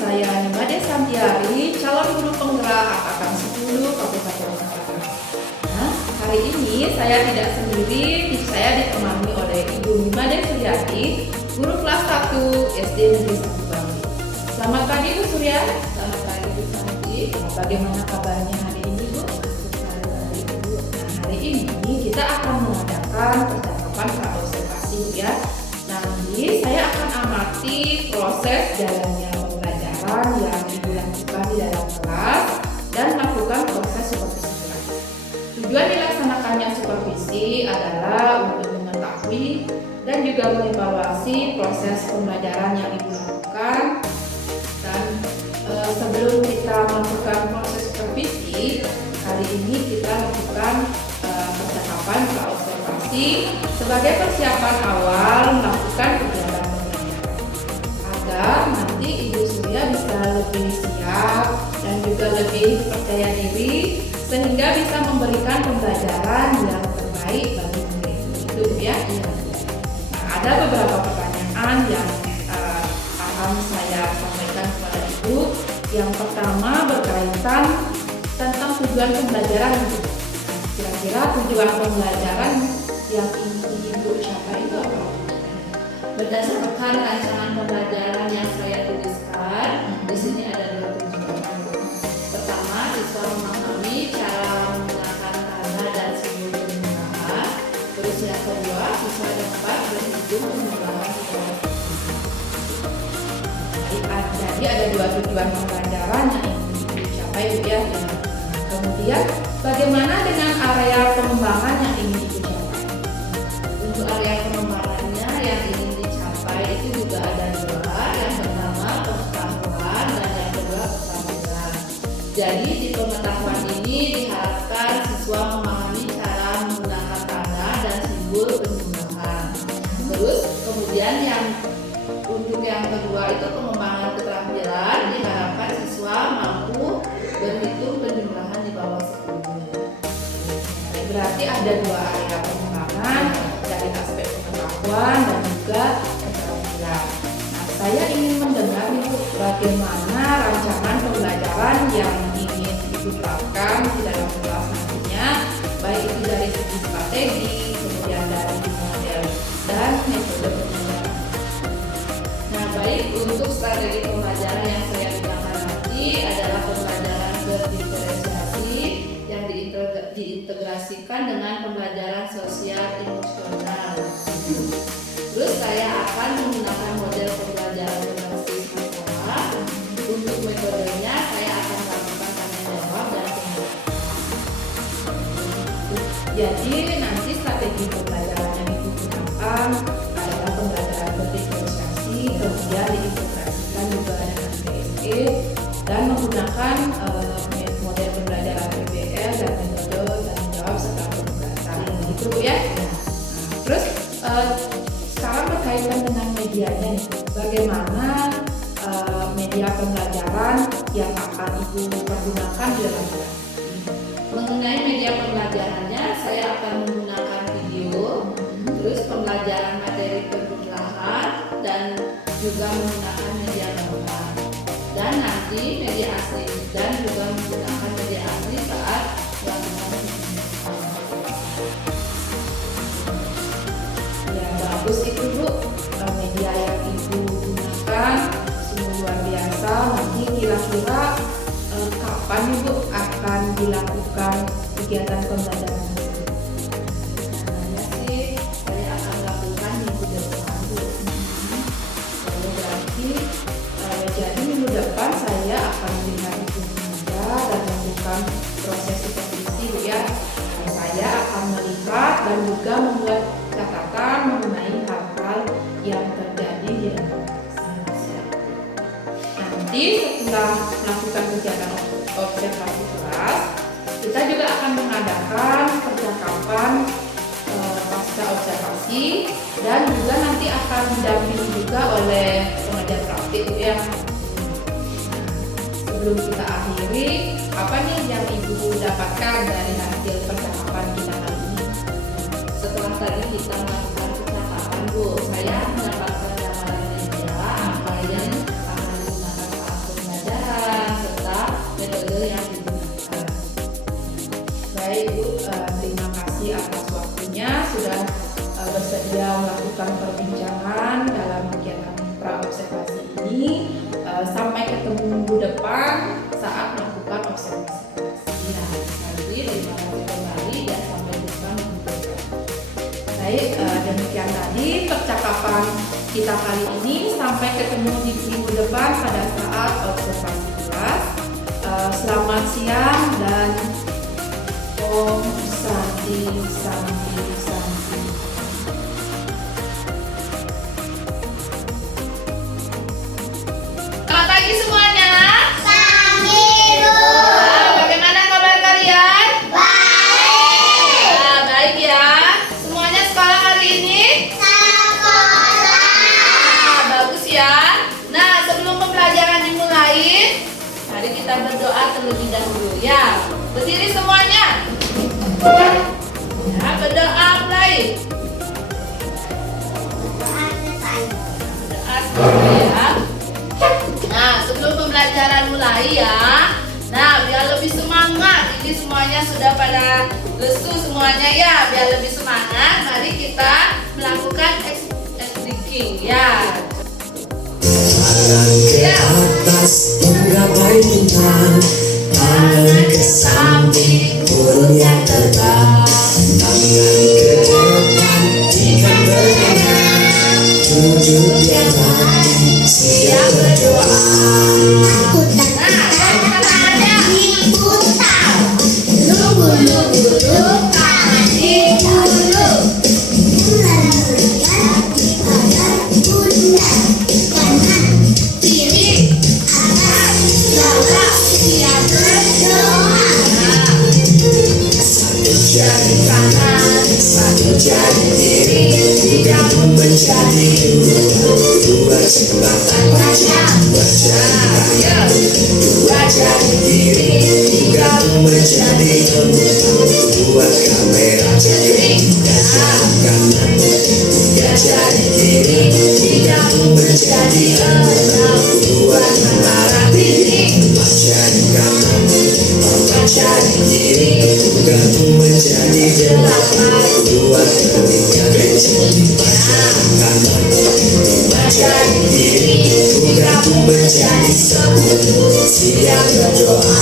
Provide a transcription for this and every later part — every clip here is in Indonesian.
saya Nimade Santiari, calon guru penggerak AKK 10 Kabupaten Makassar. Nah, hari ini saya tidak sendiri, saya ditemani oleh Ibu Nimade Suryati, guru kelas 1 SD Negeri 1 Bangli. Selamat pagi Bu Surya. Selamat pagi Bu Santi. Bagaimana kabarnya hari ini Bu? Baik Bu. Nah, hari ini kita akan mengadakan percakapan praobservasi ya. Nanti saya akan amati proses jalannya pembelajaran yang Ibu lakukan di dalam kelas dan melakukan proses supervisi. Tujuan dilaksanakannya supervisi adalah untuk mengetahui dan juga mengevaluasi proses pembelajaran yang Ibu lakukan. Dan sebelum kita melakukan proses supervisi, hari ini kita lakukan percakapan praobservasi sebagai persiapan awal melakukan kegiatan pembelajaran agar nanti Ibu Surya bisa lebih siap dan juga lebih percaya diri sehingga bisa memberikan pembelajaran yang terbaik bagi murid itu ya. Nah, ada beberapa pertanyaan yang akan saya sampaikan kepada Ibu. Yang pertama berkaitan tentang tujuan pembelajaran. Kira-kira tujuan pembelajaran yang ingin Ibu capai itu apa? Berdasarkan rancangan pembelajaran yang saya tuliskan, di sini ada 2 tujuan. Pertama, siswa memahami cara menggunakan tanda dan simbol penggunaan. Terus yang kedua, siswa dapat berhitung penggunaan di bawah. Jadi ada 2 tujuan pembelajaran yang ingin dicapai ya. Kemudian bagaimana dengan area pengembangan yang ingin dicapai? Untuk area pengembangannya yang ingin dicapai itu juga ada 2. Yang pertama pengetahuan dan yang kedua keterampilan. Jadi di pengetahuan ini diharapkan siswa memahami cara menggunakan tanda dan simbol penjumlahan. Terus kemudian untuk yang kedua itu pengembangan keterampilan, diharapkan siswa mampu berhitung penjumlahan di bawah 10. Berarti ada 2 area pengembangan dari aspek pengetahuan dan juga keterampilan. Nah, saya ingin mendengar Ibu bagaimana rancangan pembelajaran yang ingin Ibu terapkan di dalam kelas nantinya, baik itu dari segi strategi, kemudian dari model dan metode pembelajaran. Nah, baik, untuk strategi pembelajaran yang saya gunakan nanti adalah pembelajaran berdiferensiasi yang diintegrasikan dengan pembelajaran sosial emosional. Terus saya akan menggunakan model pembelajaran berbasis masalah. Untuk metodenya saya akan melakukan tanya jawab dan pengulangan. Jadi nanti strategi pembelajaran yang digunakan adalah pembelajaran berdiferensiasi, kemudian diintegrasikan juga dengan PSE dan menggunakan model pembelajaran PBL dan metode tanya jawab serta penugasan gitu ya. Nah, terus sekarang berkaitan dengan medianya nih, bagaimana media pembelajaran yang akan Ibu pergunakan di dalam kelas? Mengenai media pembelajarannya, saya akan menggunakan video, terus pembelajaran materi penjumlahan dan juga menggunakan media gambar. Dan nanti media asli dan juga menggunakan media asli saat melakukan penjumlahan. Ya bagus itu Bu, media yang Ibu gunakan sungguh luar biasa. Nanti kira-kira kapan Ibu akan dilakukan kegiatan pembelajaran tersebut? Namanya sih saya akan lakukan minggu depan Bu. Lalu berarti jadi minggu depan saya akan melihat Ibu mengajar dan melakukan proses supervisi Bu ya. Dan saya akan melihat dan juga membuat catatan mengenai hal-hal yang terjadi di dalam kelas. Nanti setelah melakukan kegiatan observasi kelas, kita juga akan mengadakan percakapan pasca observasi dan juga nanti akan didampingi juga oleh pengajar praktik ya. Sebelum kita akhiri, apa nih yang Ibu dapatkan dari hasil percakapan kita kali ini? Setelah tadi kita melakukan percakapan Bu, saya mendapatkan gambaran media apa yang akan digunakan saat yang digunakan. Baik Bu, terima kasih atas waktunya sudah bersedia melakukan perbincangan dalam kegiatan praobservasi ini. Sampai ketemu minggu depan saat melakukan observasi. Ya, nanti terima kasih kembali dan sampai jumpa minggu depan. Baik, demikian tadi percakapan kita kali ini. Sampai ketemu di minggu depan pada saat observasi kelas. Selamat siang dan Om Santi Santi Santi. Selamat pagi semuanya. Pagi, Bu. Bagaimana kabar kalian? Baik. Baik ya. Semuanya sekolah hari ini? Sekolah. Bagus ya. Nah, sebelum pembelajaran dimulai, mari kita berdoa terlebih dahulu ya. Berdiri semuanya. Ya, berdoa mulai. Berdoa semuanya ya. Nah, sebelum pembelajaran mulai ya. Nah, biar lebih semangat. Ini semuanya sudah pada lesu semuanya ya. Biar lebih semangat, mari kita melakukan extending ya. Tangan ke atas menggapai bintang, tangan ke samping burung yang terbang, tangan ke depan ikan berenang, duduk yang rapi siap berdoa. Aku tak diputar. Lubuk-lubuk tangan diulur. Bulan melihat di pada bunda. Kanan, kiri, atas, bawah, siap berdoa. Satu jari kanan, satu jari kiri, digabung menjadi dua jembatan panjang, dua jari kanan, dua jari kiri, digabung menjadi dua kamera jari, tiga jari kanan, tiga jari kiri, digabung menjadi dua menara tinggi, empat jari kanan, empat jari kiri, digabung menjadi delapan, dua telinga kecil, lima jari kanan, lima jari kiri, digabung menjadi 10, siap berdoa.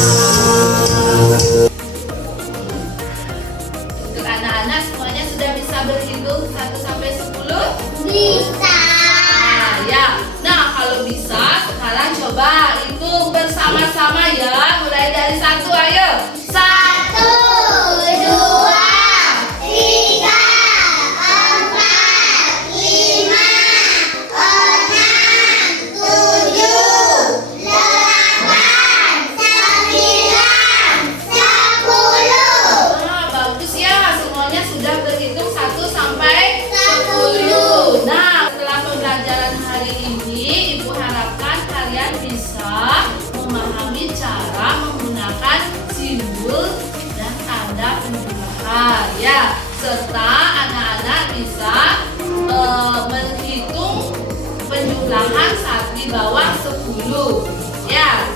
Untuk anak-anak semuanya sudah bisa berhitung 1 sampai 10? Bisa. Nah, ya. Nah, kalau bisa sekarang coba hitung bersama-sama ya. Mulai dari 1, ayo. 1, 2, 3, 4, 5, 6, 7, 8, 9, 10. Nah, bagus ya. Semuanya sudah berhitung 1 sampai 10. Nah, setelah pembelajaran hari ini, Ibu harapkan kalian bisa memahami cara menggunakan simbol dan tanda penjumlahan ya, serta anak-anak bisa menghitung penjumlahan saat di bawah 10 ya.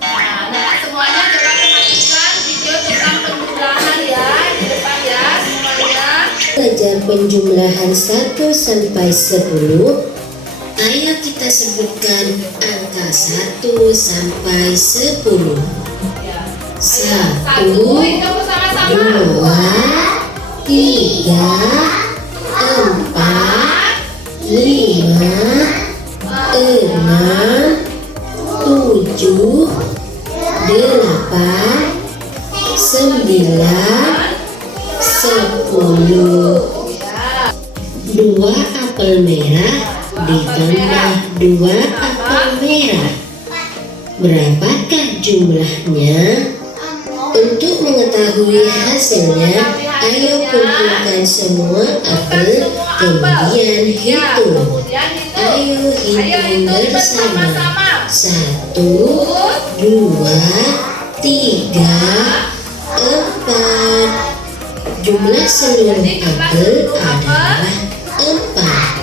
Nah, anak semuanya coba perhatikan video tentang penjumlahan ya di depan ya semuanya. Belajar penjumlahan 1 sampai 10. Ayo kita sebutkan angka 1 sampai 10. Ya. Ayo, 1, 1, hitung bersama-sama. 2, 3, 4, 5, 6, 7, 8, 9, 10. Ya. 2 apel merah ditambah 2 apel merah. Berapakah jumlahnya? Untuk mengetahui hasilnya, ayo kumpulkan semua apel, kemudian Ya, hitung. kemudian hitung. Ayo hitung bersama. bersama-sama. 1, 2, 3, 4. Jumlah seluruh apel adalah 4.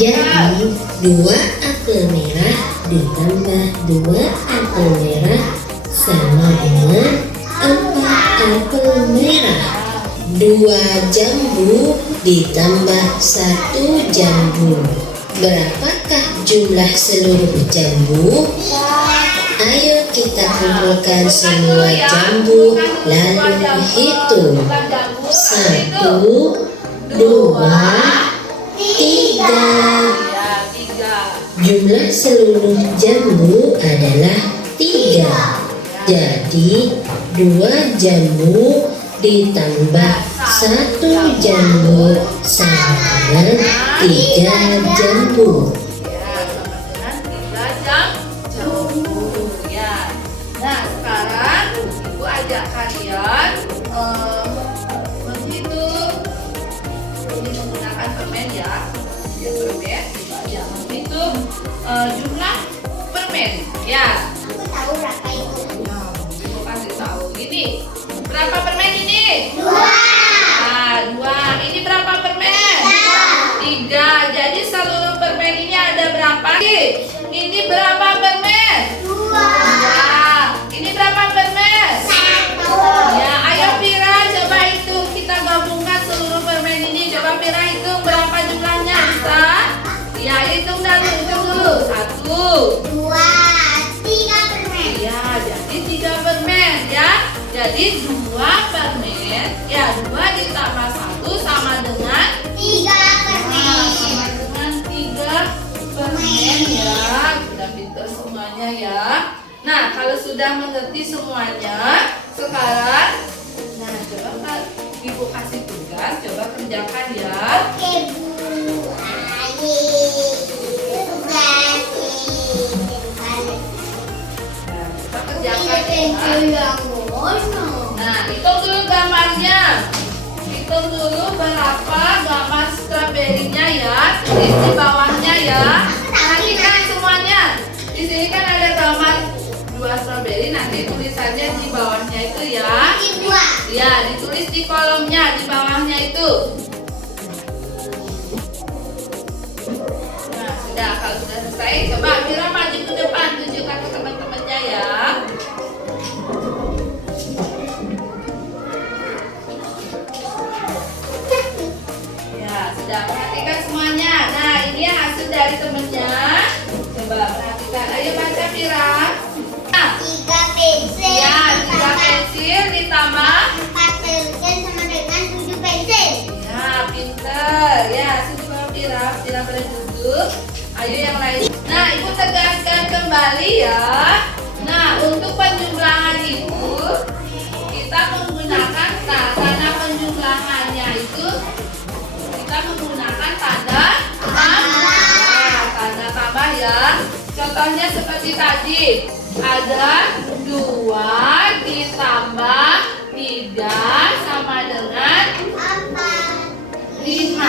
Ya, Jadi 2 apel merah ditambah 2 apel merah sama dengan 4 apel merah. 2 jambu ditambah 1 jambu. Berapakah jumlah seluruh jambu? Ayo kita kumpulkan semua jambu lalu hitung. 1, 2, 3. Ya, 3. Jumlah seluruh jambu adalah 3. Jadi 2 jambu ditambah 1 jambu sama dengan 3 jambu. Ya, sama dengan 3 jambu. Ya. Nah, sekarang Ibu ajak kalian menghitung. Ini menggunakan permen ya. Ya, permen. Ibu ajak menghitung jumlah permen. Ya. Aku tahu berapa itu. Ibu kasih tahu. Ini berapa permen ini? 2. Nah, 2. Ini berapa permen? 3. Jadi seluruh permen ini ada berapa? Ini berapa permen? 2. Ya. Ini berapa permen? 1. Ya, ayo Pira coba hitung. Kita gabungkan seluruh permen ini. Coba Pira hitung berapa jumlahnya, bisa? Ya, hitung dulu. 1. 2. 3 permen. Ya, jadi 3 permen ya. Jadi 2 permen. Ya, 2 ditambah 1 sama dengan 3 permen. sama dengan 3 permen ya. Sudah pintar semuanya ya. Nah, kalau sudah mengerti semuanya, sekarang nah coba Ibu kasih tugas, coba kerjakan ya. Oke, Bu. Ayo. Tugas. Nah, kita kerjakan ya. Nah, hitung dulu gambarnya. Hitung dulu berapa gambar stroberinya ya. Tulis di bawahnya ya. Perhatikan semuanya. Di sini kan ada gambar 2 stroberi. Nanti tulisannya di bawahnya itu ya. Ya, ditulis di kolomnya di bawahnya itu. Nah, sudah. Kalau sudah selesai, coba Mira maju ke depan, tunjukkan ke teman-temannya ya. Ya, sudah perhatikan semuanya. Nah, ini hasil dari temennya. Coba perhatikan. Ayo baca Mira. Nah, 3 pensil. ya, 3 pensil ditambah. 4 pensil sama dengan 7 pensil. Ya, pinter. Ya, coba Mira. Mira boleh duduk. Ayo yang lain. Nah, Ibu tegaskan kembali ya. Nah, untuk penjumlahan itu kita menggunakan tanda penjumlahannya itu kita menggunakan tanda tambah. Nah, tanda tambah ya. Contohnya seperti tadi. Ada 2 ditambah 3 sama dengan 5.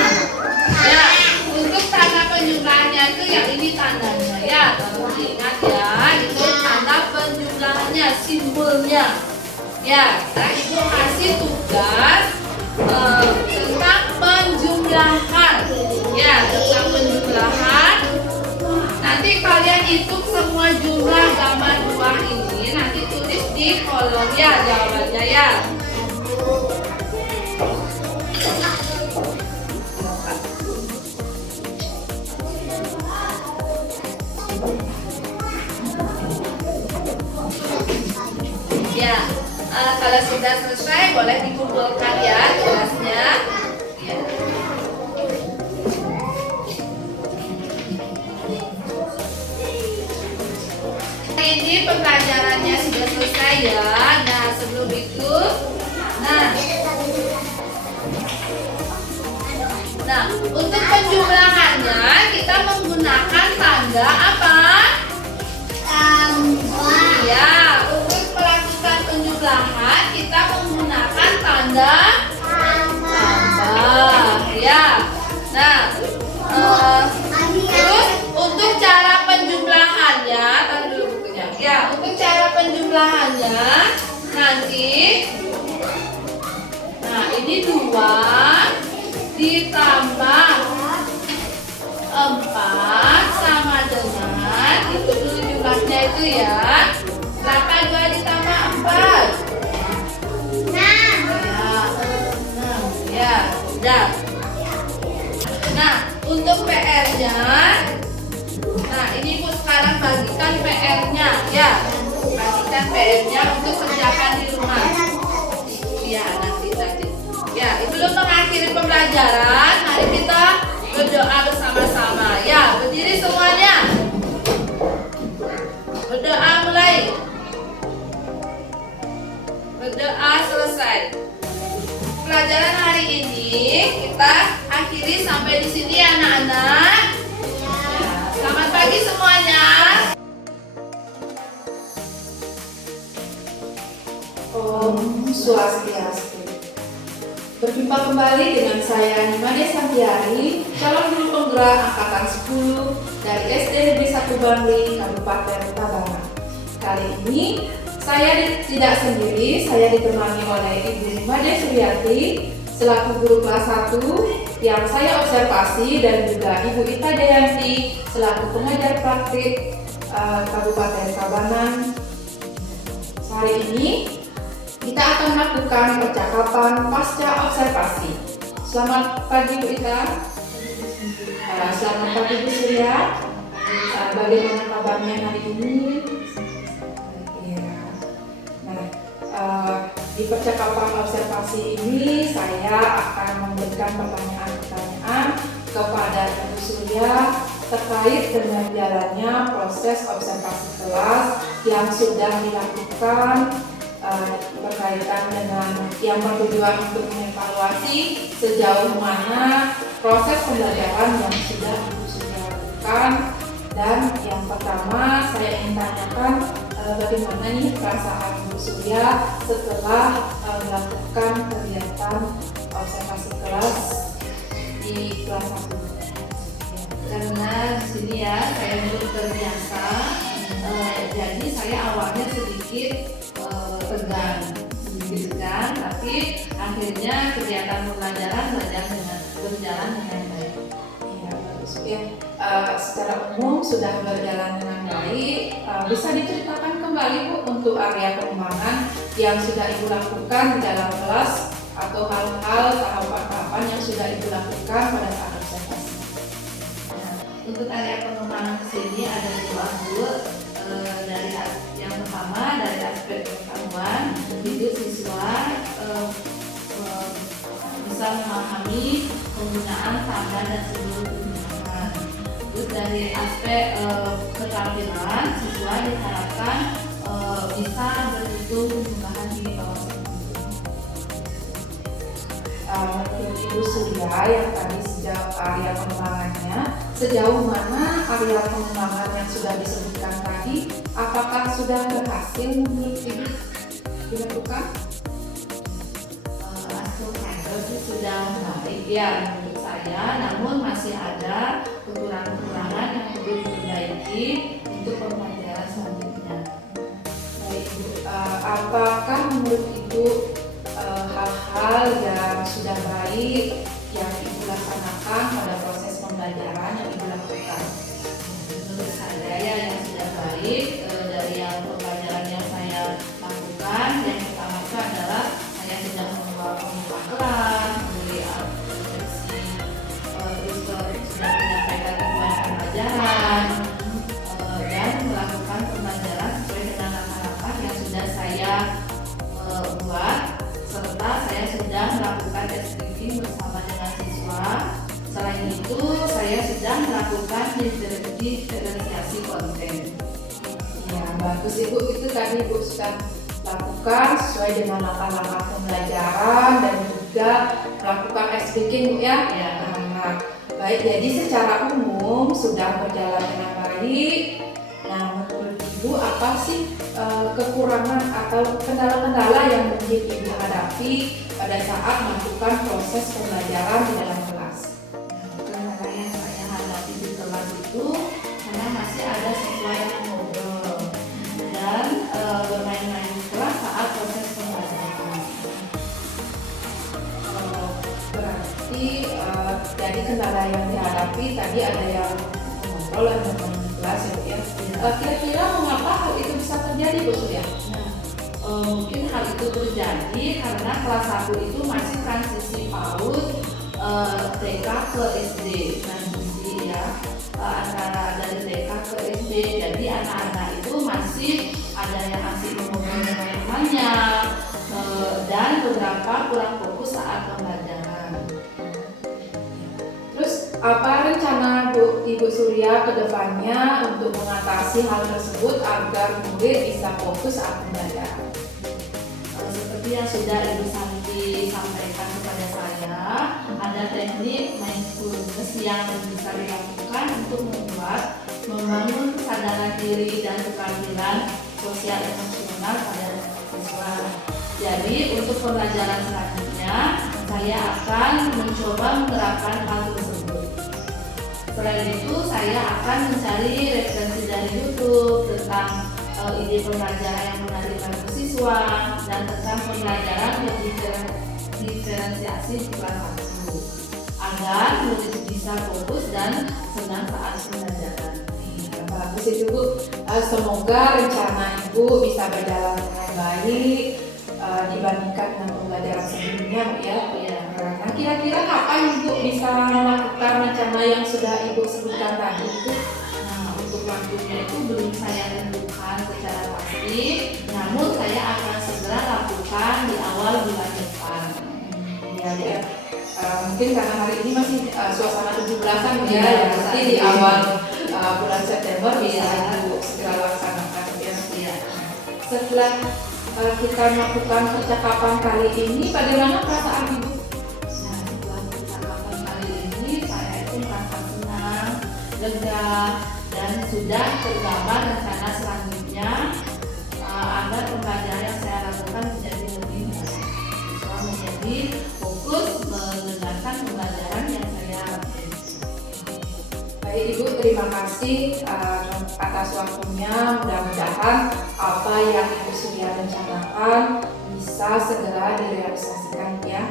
Ya, untuk tanda penjumlahannya itu yang ini tandanya ya. Kalau diingat ya, itu tanda penjumlahannya, simbolnya. Ya, nah Ibu kasih tugas tentang penjumlahan. Ya, tentang penjumlahan. Nanti kalian hitung semua jumlah gambar buah ini. Nanti tulis di kolom ya jawabannya ya. Ya, kalau sudah selesai boleh dikumpulkan ya tugasnya. Ya. Ini pembelajarannya sudah selesai ya. Nah, sebelum itu, nah untuk penjumlahannya kita menggunakan tanda apa? Tambah. Ya, untuk melakukan penjumlahan kita menggunakan tanda tambah. Ya, nah terus untuk cara penjumlahannya, taruh dulu bukunya. Ya, untuk cara penjumlahannya nanti, nah ini 2 ditambah 4 sama dengan itu dulu jumlahnya itu ya. Berapa 2 ditambah Ya. Nah, untuk PR-nya, nah ini Bu sekarang bagikan PR-nya ya. Bagikan PR-nya untuk kerjakan di rumah. Ya, nanti. Ya, sebelum mengakhiri pembelajaran, mari kita berdoa bersama-sama. Ya, berdiri semuanya. Berdoa mulai. Berdoa selesai. Pelajaran hari ini kita akhiri sampai di sini ya anak-anak. Ya, selamat pagi semuanya. Om Swastiastu. Berjumpa kembali dengan saya Nimade Santiari, calon guru penggerak angkatan 10 dari SD Negeri 1 Bangli, Kabupaten Tabanan. Kali ini saya tidak sendiri, saya ditemani oleh Ibu Nimade Suryati selaku guru kelas 1 yang saya observasi, dan juga Ibu Ita Dayanti selaku pengajar praktik Kabupaten Tabanan. Hari ini kita akan melakukan percakapan pasca observasi. Selamat pagi Bu Ita. Selamat pagi Bu Surya. Bagaimana kabarnya hari ini? Ya. Nah, di percakapan observasi ini saya akan memberikan pertanyaan-pertanyaan kepada Ibu Surya terkait dengan jalannya proses observasi kelas yang sudah dilakukan berkaitan dengan yang bertujuan untuk mengevaluasi sejauh mana proses pembelajaran yang sudah Ibu Surya lakukan. Dan yang pertama saya ingin tanyakan bagaimana nih perasaan Ibu Surya setelah melakukan kegiatan observasi kelas di kelas 1. Karena di sini ya saya belum terbiasa, jadi saya awalnya sedikit tegang, tapi akhirnya kegiatan pembelajaran berjalan dengan baik. Ya, bagus. Ya, secara umum sudah berjalan dengan baik. Bisa diceritakan kembali Bu untuk area pengembangan yang sudah Ibu lakukan di dalam kelas atau hal-hal tahapan-tahapan yang sudah Ibu lakukan pada saat observasi. Nah, untuk area pengembangan di sini ada dua Bu. Dari yang pertama dari aspek pengetahuan, itu siswa bisa memahami penggunaan tanda dan simbol peruntukan. Terus dari aspek keterampilan, siswa diharapkan bisa berhitung peruntukan di bawah Menurut Ibu Surya yang tadi sejauh area pengembangannya, sejauh mana area pengembangan yang sudah disebutkan tadi, apakah sudah berhasil menurut Ibu dilakukan? itu sudah baik ya menurut saya, namun masih ada kekurangan-kekurangan yang perlu diperbaiki untuk pembelajaran selanjutnya. Baik Bu, apakah menurut Ibu hal-hal yang sudah baik yang Ibu laksanakan pada proses pembelajaran yang Ibu lakukan? Menurut saya ya yang sudah baik dari yang pembelajaran yang saya lakukan, yang pertama itu adalah saya sudah membawa pembuka kelas, memberi refleksi, terus sudah menyampaikan tujuan pembelajaran, dan melakukan pembelajaran sesuai dengan langkah-langkah yang sudah saya buat, serta saya sudah melakukan test taking bersama dengan siswa. Selain itu, saya sudah melakukan diferensiasi konten. Ya, bagus Ibu, itu tadi Ibu sudah lakukan sesuai dengan langkah-langkah pembelajaran dan juga melakukan speaking Bu ya. Ya. Nah, baik, jadi secara umum sudah berjalan dengan baik. Nah, menurut Ibu apa sih kekurangan atau kendala-kendala yang mungkin Ibu hadapi pada saat melakukan proses pembelajaran di dalam kelas? Kendala yang saya hadapi di kelas itu karena masih ada siswa yang ngobrol dan bermain-main di kelas saat proses pembelajaran. Berarti jadi kendala yang dihadapi tadi ada yang ngobrol dan bermain di kelas ya Bu ya. Kira-kira mengapa hal itu bisa terjadi Bu Surya? Mungkin hal itu terjadi karena kelas 1 itu masih transisi PAUD TK ke SD nanti ya, antara dari TK ke SD. Jadi anak-anak itu masih ada yang asik ngobrol dengan temannya, dan beberapa kurang fokus saat pembelajaran. Terus apa rencana Ibu Surya ke depannya untuk mengatasi hal tersebut agar murid bisa fokus saat pembelajaran? Seperti yang sudah Ibu Santi sampaikan kepada saya, ada teknik mindfulness yang bisa dilakukan untuk membangun kesadaran diri dan keterampilan sosial emosional pada siswa. Jadi untuk pembelajaran selanjutnya, saya akan mencoba menerapkan hal tersebut. Selain itu, saya akan mencari referensi dari YouTube tentang ide pembelajaran yang menarik bagi siswa dan tentang pembelajaran berdiferensiasi di kelas 1 agar murid bisa fokus dan senang saat pembelajaran. Bagus itu Bu. Semoga rencana Ibu bisa berjalan dengan baik dibandingkan dengan pembelajaran sebelumnya Bu ya. Nah, kira-kira kapan Ibu bisa melakukan rencana yang sudah Ibu sebutkan tadi itu? Nah, untuk waktunya itu belum saya tentukan secara pasti, namun saya akan segera lakukan di awal bulan depan. Ya. Mungkin karena hari ini masih suasana 17-an Bu ya, Iya, nanti di iya. awal bulan September bisa Iya. Ibu segera laksanakan ya. Setelah kita melakukan percakapan kali ini, bagaimana perasaan Ibu? Nah, setelah percakapan kali ini saya itu merasa senang, lega, dan sudah tergambar rencana selanjutnya agar pembelajaran yang saya lakukan menjadi lebih baik. Siswa menjadi fokus mendengarkan pembelajaran yang saya lakukan. Baik Ibu, terima kasih atas waktunya. Mudah-mudahan apa yang Ibu Surya rencanakan bisa segera direalisasikan ya.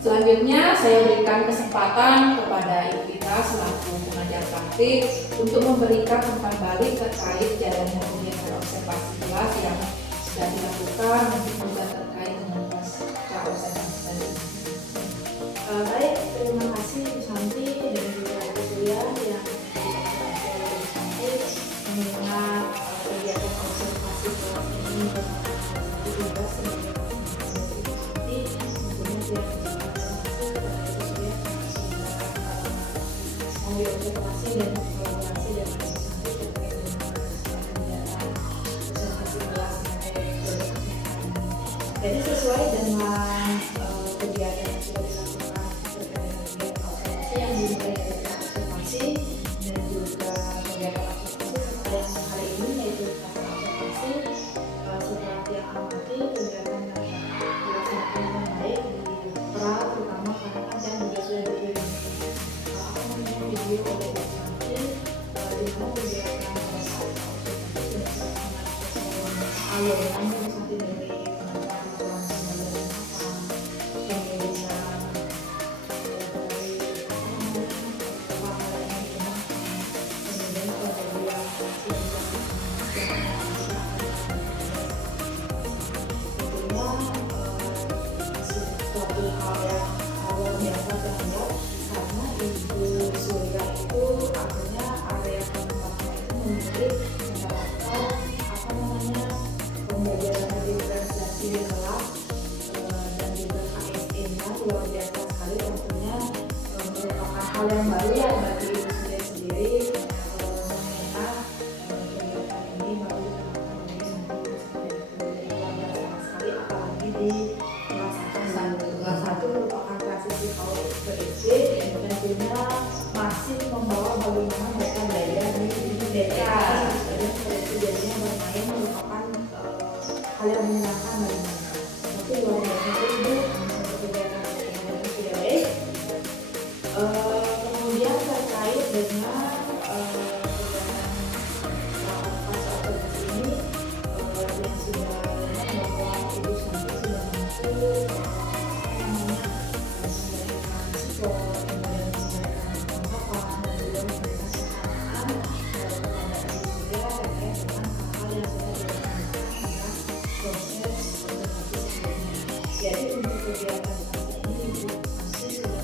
Selanjutnya saya berikan kesempatan kepada Ibu Vita selaku pengajar praktik untuk memberikan umpan balik terkait jalannya kegiatan observasi kelas yang sudah dilakukan, mungkin juga terkait dengan observasi tadi. Baik, terima kasih Bu Santi dan juga Bu Surya yang mengingat kegiatan observasi kelas ini juga sebagai Bu Santi tentunya tidak mau diobservasi dan kolaborasi dengan Bu Santi terkait dengan kegiatan observasi kelas jadi sesuai dengan kegiatan yang sudah dilakukan terkait dengan observasi yang dimulai dari observasi dan juga kegiatan observasi setelah yang hari ini yaitu observasi setelah yang amati kegiatan yang dilaksanakan dengan baik di pra terutama karena dan juga sudah diberi video oleh Bu Santi di mana kegiatan pada saat observasi sudah sangat alurnya Bu Santi dari suatu hal yang luar biasa banget karena Ibu Surya itu akhirnya area tempatnya itu memilih menerapkan pembelajaran diferensiasi di kelas dan juga KSE-nya luar biasa sekali tentunya merupakan hal yang baru ya bagi Ibu Surya sendiri mengingat kegiatan ini baru dilakukan oleh luar biasa sekali apalagi di kelas 1 merupakan transisi PAUD ke SD dan tentunya masih membawa bagaimana mereka belajar di BK dan jadinya bermain merupakan hal yang menyenangkan bagi mereka. Tapi luar biasa itu kegiatan tidak baik. Kemudian terkait dengan kegiatan observasi ini yang sudah bahwa Ibu Santi sudah masuk jadi untuk kegiatan ini masih sudah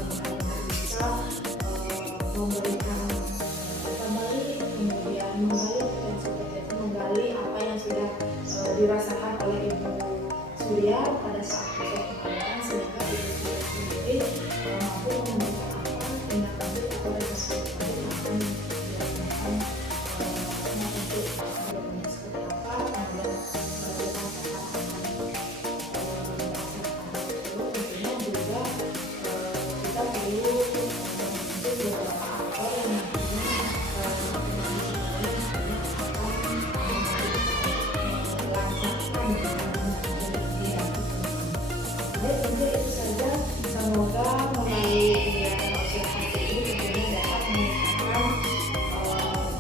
memberikan kembali, kemudian menggali potensi-potensi, menggali apa yang sudah dirasakan oleh Ibu Surya pada saat proses pengobatan, sehingga Ibu Surya sendiri mampu memberikan apa tindak lanjut atau rekomendasi yang akan dilakukan untuk berkomunikasi seperti apa, kemudian bagaimana cara akan melaksanakan tersebut. Tentunya juga kita perlu membentuk beberapa aktor yang nantinya baik, tentu itu saja. Semoga melalui kegiatan observasi ini tentunya dapat meningkatkan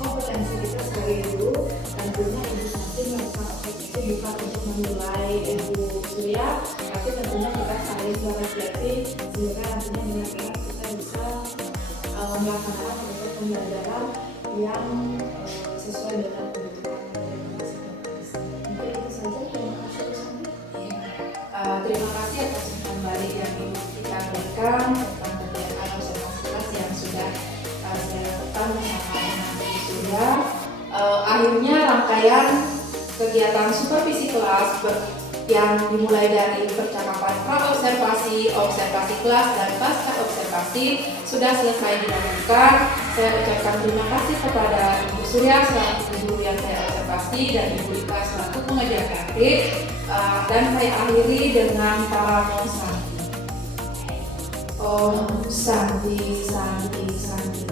kompetensi kita sebagai guru. Tentunya Ibu nanti melakukan observasi bukan untuk menilai Ibu Surya, tapi tentunya kita saling berefleksi sehingga nantinya benar-benar kita bisa melaksanakan proses pembelajaran yang sesuai dengan kebutuhan dari masing-masing. Mungkin itu saja. Terima kasih. Terima kasih atas kembali yang Ibu kita berikan tentang kegiatan observasi kelas yang sudah saya lakukan bersama dengan Ibu Surya. Akhirnya rangkaian kegiatan supervisi kelas yang dimulai dari percakapan pra-observasi, observasi kelas, dan pasca observasi sudah selesai dilakukan. Saya ucapkan terima kasih kepada Ibu Surya selaku guru yang saya observasi dan Ibu Ika selaku pengajar praktik. Dan saya akhiri dengan para Om Santi. Om Santi, Santi, Santi.